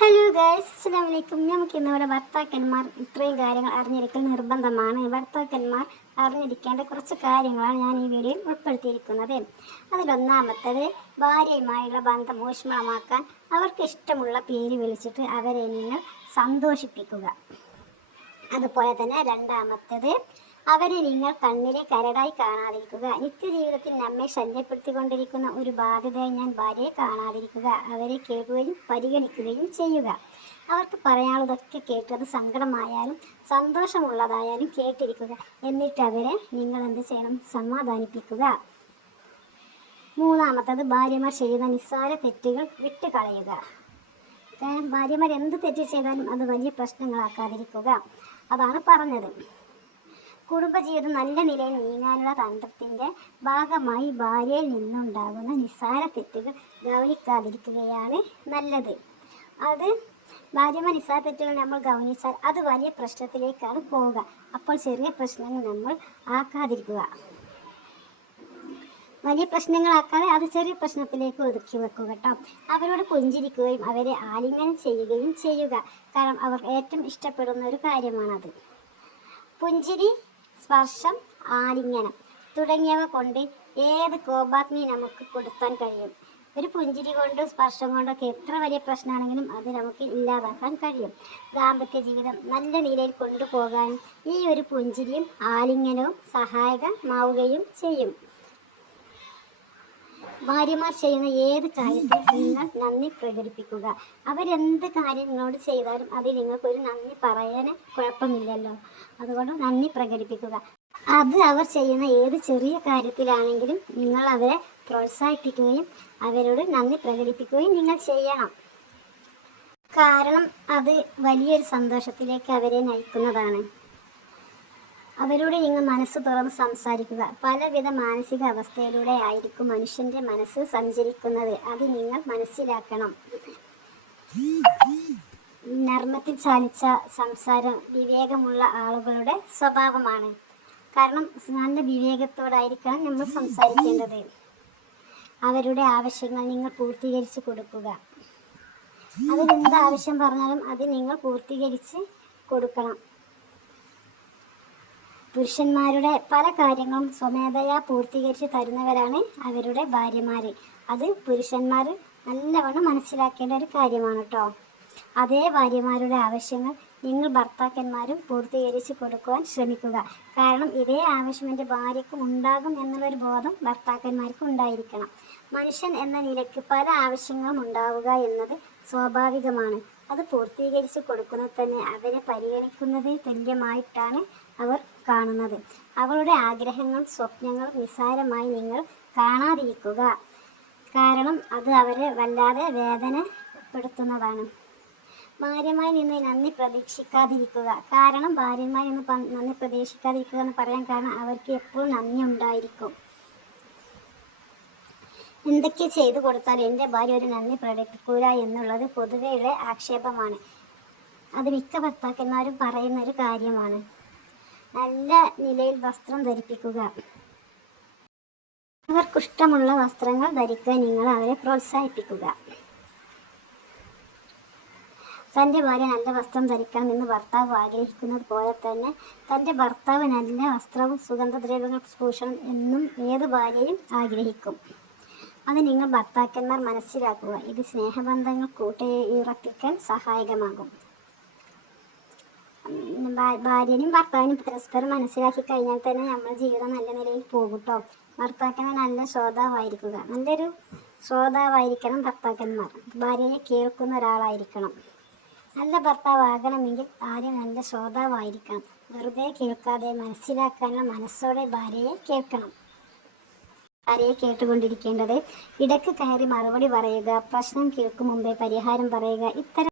Hello guys അസ്സാം വലൈക്കും നമുക്ക് ഇന്നിവിടെ ഭർത്താക്കന്മാർ ഇത്രയും കാര്യങ്ങൾ അറിഞ്ഞിരിക്കൽ നിർബന്ധമാണ്. ഭർത്താക്കന്മാർ അറിഞ്ഞിരിക്കേണ്ട കുറച്ച് കാര്യങ്ങളാണ് ഞാൻ ഈ വീഡിയോയിൽ ഉൾപ്പെടുത്തിയിരിക്കുന്നത്. അതിലൊന്നാമത്തത് ഭാര്യയുമായുള്ള ബന്ധം ഊഷ്മളമാക്കാൻ അവർക്ക് ഇഷ്ടമുള്ള പേര് വിളിച്ചിട്ട് അവരെ നിങ്ങൾ സന്തോഷിപ്പിക്കുക. അതുപോലെ തന്നെ രണ്ടാമത്തേത് അവരെ നിങ്ങൾ കണ്ണിലെ കരടായി കാണാതിരിക്കുക. നിത്യജീവിതത്തിൽ നമ്മെ ശല്യപ്പെടുത്തിക്കൊണ്ടിരിക്കുന്ന ഒരു ബാധ്യതയായി ഞാൻ ഭാര്യയെ കാണാതിരിക്കുക. അവരെ കേൾക്കുകയും പരിഗണിക്കുകയും ചെയ്യുക. അവർക്ക് പറയാനുള്ളതൊക്കെ കേട്ടത് സങ്കടമായാലും സന്തോഷമുള്ളതായാലും കേട്ടിരിക്കുക. എന്നിട്ട് അവരെ നിങ്ങൾ എന്ത് ചെയ്യണം? സമാധാനിപ്പിക്കുക. മൂന്നാമത്തത് ഭാര്യമാർ ചെയ്യുന്ന നിസ്സാര തെറ്റുകൾ വിട്ടുകളയുക. ഭാര്യമാർ എന്ത് തെറ്റ് ചെയ്താലും അത് വലിയ പ്രശ്നങ്ങളാക്കാതിരിക്കുക. അതാണ് പറഞ്ഞത്. കുടുംബജീവിതം നല്ല നിലയിൽ നീങ്ങാനുള്ള തന്ത്രത്തിന്റെ ഭാഗമായി ഭാര്യയിൽ നിന്നുണ്ടാകുന്ന നിസ്സാര തെറ്റുകൾ ഗൗനിക്കാതിരിക്കുകയാണ് നല്ലത്. അത് ഭാര്യമാർ നിസ്സാര തെറ്റുകൾ നമ്മൾ ഗൗനിച്ചാൽ അത് വലിയ പ്രശ്നത്തിലേക്കാണ് പോവുക. അപ്പോൾ ചെറിയ പ്രശ്നങ്ങൾ നമ്മൾ ആക്കാതിരിക്കുക. വലിയ പ്രശ്നങ്ങളാക്കാതെ അത് ചെറിയ പ്രശ്നത്തിലേക്ക് ഒതുക്കി വെക്കുക കേട്ടോ. അവരോട് പുഞ്ചിരിക്കുകയും അവരെ ആലിംഗനം ചെയ്യുകയും ചെയ്യുക. കാരണം അവർ ഏറ്റവും ഇഷ്ടപ്പെടുന്ന ഒരു കാര്യമാണത്. പുഞ്ചിരി സ്പർശം ആലിംഗനം തുടങ്ങിയവ കൊണ്ട് ഏത് കോപാഗ്നി നമുക്ക് കൊടുത്താൻ കഴിയും? ഒരു പുഞ്ചിരി കൊണ്ടോ സ്പർശം കൊണ്ടൊക്കെ എത്ര വലിയ പ്രശ്നമാണെങ്കിലും അത് നമുക്ക് ഇല്ലാതാക്കാൻ കഴിയും. ദാമ്പത്യ ജീവിതം നല്ല നിലയിൽ കൊണ്ടുപോകാൻ ഈ ഒരു പുഞ്ചിരിയും ആലിംഗനവും സഹായകമാവുകയും ചെയ്യും. ഭാര്യമാർ ചെയ്യുന്ന ഏത് കാര്യത്തിൽ നിങ്ങൾ നന്ദി പ്രകടിപ്പിക്കുക. അവരെന്ത് കാര്യം നിങ്ങളോട് ചെയ്താലും അതിൽ നിങ്ങൾക്കൊരു നന്ദി പറയാൻ കുഴപ്പമില്ലല്ലോ. അതുകൊണ്ട് നന്ദി പ്രകടിപ്പിക്കുക. അത് അവർ ചെയ്യുന്ന ഏത് ചെറിയ കാര്യത്തിലാണെങ്കിലും നിങ്ങൾ അവരെ പ്രോത്സാഹിപ്പിക്കുകയും അവരോട് നന്ദി പ്രകടിപ്പിക്കുകയും നിങ്ങൾ ചെയ്യണം. കാരണം അത് വലിയൊരു സന്തോഷത്തിലേക്ക് അവരെ നയിക്കുന്നതാണ്. അവരോട് നിങ്ങൾ മനസ്സ് തുറന്ന് സംസാരിക്കുക. പലവിധ മാനസിക അവസ്ഥയിലൂടെ ആയിരിക്കും മനുഷ്യന്റെ മനസ്സ് സഞ്ചരിക്കുന്നത്. അത് നിങ്ങൾ മനസ്സിലാക്കണം. നർമ്മത്തിൽ ചാലിച്ച സംസാരം വിവേകമുള്ള ആളുകളുടെ സ്വഭാവമാണ്. കാരണം നല്ല വിവേകത്തോടായിരിക്കണം നമ്മൾ സംസാരിക്കേണ്ടത്. അവരുടെ ആവശ്യങ്ങൾ നിങ്ങൾ പൂർത്തീകരിച്ച് കൊടുക്കുക. അവരെന്ത് ആവശ്യം പറഞ്ഞാലും അത് നിങ്ങൾ പൂർത്തീകരിച്ച് കൊടുക്കണം. പുരുഷന്മാരുടെ പല കാര്യങ്ങളും സ്വമേധയാ പൂർത്തീകരിച്ച് തരുന്നവരാണ് അവരുടെ ഭാര്യമാർ അത് പുരുഷന്മാർ നല്ലവണ്ണം മനസ്സിലാക്കേണ്ട ഒരു കാര്യമാണ് കേട്ടോ അതേ ഭാര്യമാരുടെ ആവശ്യങ്ങൾ നിങ്ങൾ ഭർത്താക്കന്മാരും പൂർത്തീകരിച്ച് കൊടുക്കുവാൻ ശ്രമിക്കുക. കാരണം ഇതേ ആവശ്യം എന്റെ ഭാര്യയ്ക്കും ഉണ്ടാകും എന്നുള്ളൊരു ബോധം ഭർത്താക്കന്മാർക്കും ഉണ്ടായിരിക്കണം. മനുഷ്യൻ എന്ന നിലയ്ക്ക് പല ആവശ്യങ്ങളും ഉണ്ടാവുക എന്നത് സ്വാഭാവികമാണ്. അത് പൂർത്തീകരിച്ച് കൊടുക്കുന്നത് തന്നെ അവരെ പരിഗണിക്കുന്നത് തുല്യമായിട്ടാണ് അവർ കാണുന്നത്. അവളുടെ ആഗ്രഹങ്ങളും സ്വപ്നങ്ങളും നിസ്സാരമായി നിങ്ങൾ കാണാതിരിക്കുക. കാരണം അത് അവരെ വല്ലാതെ വേദനപ്പെടുത്തുന്നതാണ്. ഭാര്യമായി നിന്ന് നന്ദി പ്രതീക്ഷിക്കാതിരിക്കുക. കാരണം ഭാര്യമായി നിന്ന് നന്ദി പ്രതീക്ഷിക്കാതിരിക്കുക എന്ന് പറയാൻ കാരണം അവർക്ക് എപ്പോഴും നന്ദി ഉണ്ടായിരിക്കും. എന്തൊക്കെ ചെയ്തു കൊടുത്താൽ എന്റെ ഭാര്യ ഒരു നന്ദി പ്രകടിപ്പിക്കൂല എന്നുള്ളത് പൊതുവെയുള്ള ആക്ഷേപമാണ്. അത് മിക്ക ഭർത്താക്കന്മാരും പറയുന്ന ഒരു കാര്യമാണ്. നല്ല നിലയിൽ വസ്ത്രം ധരിപ്പിക്കുക. അവർക്കിഷ്ടമുള്ള വസ്ത്രങ്ങൾ ധരിക്കാൻ നിങ്ങൾ അവരെ പ്രോത്സാഹിപ്പിക്കുക. തന്റെ ഭാര്യ നല്ല വസ്ത്രം ധരിക്കണം എന്ന് ഭർത്താവ് ആഗ്രഹിക്കുന്നത് പോലെ തന്നെ തന്റെ ഭർത്താവ് നല്ല വസ്ത്രവും സുഗന്ധദ്രവ്യങ്ങൾ സ്പൂഷണം എന്നും ഏത് ഭാര്യയും ആഗ്രഹിക്കും. അത് നിങ്ങൾ ഭർത്താക്കന്മാർ മനസ്സിലാക്കുക. ഇത് സ്നേഹബന്ധങ്ങൾ കൂട്ടിയുറപ്പിക്കാൻ സഹായകമാകും. ഭാര്യനും ഭർത്താവിനും പരസ്പരം മനസ്സിലാക്കി കഴിഞ്ഞാൽ തന്നെ നമ്മുടെ ജീവിതം നല്ല നിലയിൽ പോകും കേട്ടോ ഭർത്താക്കന്മാർ നല്ല ശ്രോതാവായിരിക്കുക. നല്ലൊരു ശ്രോതാവായിരിക്കണം ഭർത്താക്കന്മാർ. ഭാര്യയെ കേൾക്കുന്ന ഒരാളായിരിക്കണം. നല്ല ഭർത്താവാകണമെങ്കിൽ ആദ്യം നല്ല ശ്രോതാവായിരിക്കണം. വെറുതെ കേൾക്കാതെ മനസ്സിലാക്കാനുള്ള മനസ്സോടെ ഭാര്യയെ കേൾക്കണം. ഭാര്യയെ കേട്ടുകൊണ്ടിരിക്കേണ്ടത് ഇടയ്ക്ക് കയറി മറുപടി പറയുക പ്രശ്നം കേൾക്കും മുമ്പേ പരിഹാരം പറയുക ഇത്തരം